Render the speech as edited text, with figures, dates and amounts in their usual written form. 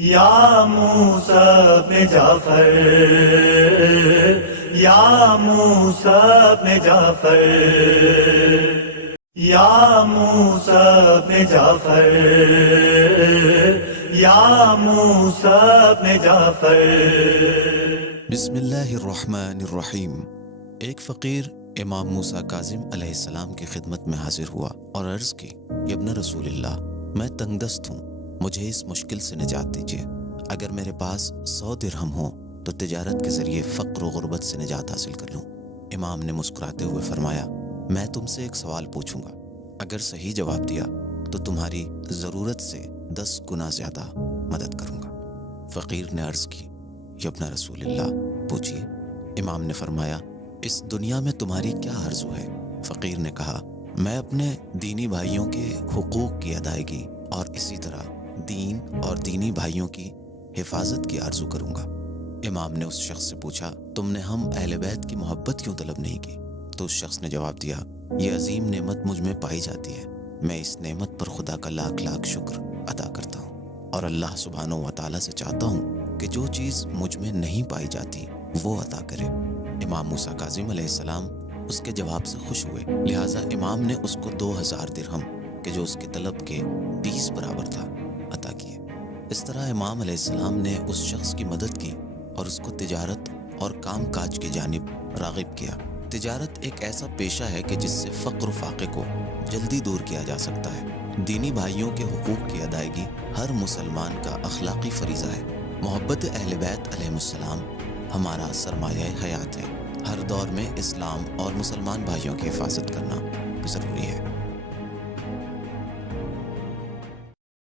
یا موسیٰ ابن جعفر، یا موسیٰ ابن جعفر، یا موسیٰ ابن جعفر، یا موسیٰ ابن جعفر۔ بسم اللہ الرحمن الرحیم۔ ایک فقیر امام موسیٰ کاظم علیہ السلام کی خدمت میں حاضر ہوا اور عرض کی، یا ابن رسول اللہ، میں تنگ دست ہوں، مجھے اس مشکل سے نجات دیجیے۔ اگر میرے پاس 100 درہم ہو تو تجارت کے ذریعے فقر و غربت سے نجات حاصل کر لوں۔ امام نے مسکراتے ہوئے فرمایا، میں تم سے ایک سوال پوچھوں گا، اگر صحیح جواب دیا تو تمہاری ضرورت سے 10 گنا زیادہ مدد کروں گا۔ فقیر نے عرض کی، یا ابن رسول اللہ، پوچھیے۔ امام نے فرمایا، اس دنیا میں تمہاری کیا آرزو ہے؟ فقیر نے کہا، میں اپنے دینی بھائیوں کے حقوق کی ادائیگی اور اسی طرح دین اور دینی بھائیوں کی حفاظت کی آرزو کروں گا۔ امام نے اس شخص سے پوچھا، تم نے ہم اہل بیت کی محبت کیوں طلب نہیں کی؟ تو اس شخص نے جواب دیا، یہ عظیم نعمت مجھ میں پائی جاتی ہے، میں اس نعمت پر خدا کا لاکھ لاکھ شکر ادا کرتا ہوں اور اللہ سبحانہ و تعالیٰ سے چاہتا ہوں کہ جو چیز مجھ میں نہیں پائی جاتی وہ عطا کرے۔ امام موسیٰ کاظم علیہ السلام اس کے جواب سے خوش ہوئے، لہٰذا امام نے اس کو 2000 درہم کہ جو اس کے طلب کے 20 برابر تھا عطا کیے۔ اس طرح امام علیہ السلام نے اس شخص کی مدد کی اور اس کو تجارت اور کام کاج کی جانب راغب کیا۔ تجارت ایک ایسا پیشہ ہے کہ جس سے فقر و فاقے کو جلدی دور کیا جا سکتا ہے۔ دینی بھائیوں کے حقوق کی ادائیگی ہر مسلمان کا اخلاقی فریضہ ہے۔ محبت اہل بیت علیہ السلام ہمارا سرمایہ حیات ہے۔ ہر دور میں اسلام اور مسلمان بھائیوں کی حفاظت کرنا ضروری ہے۔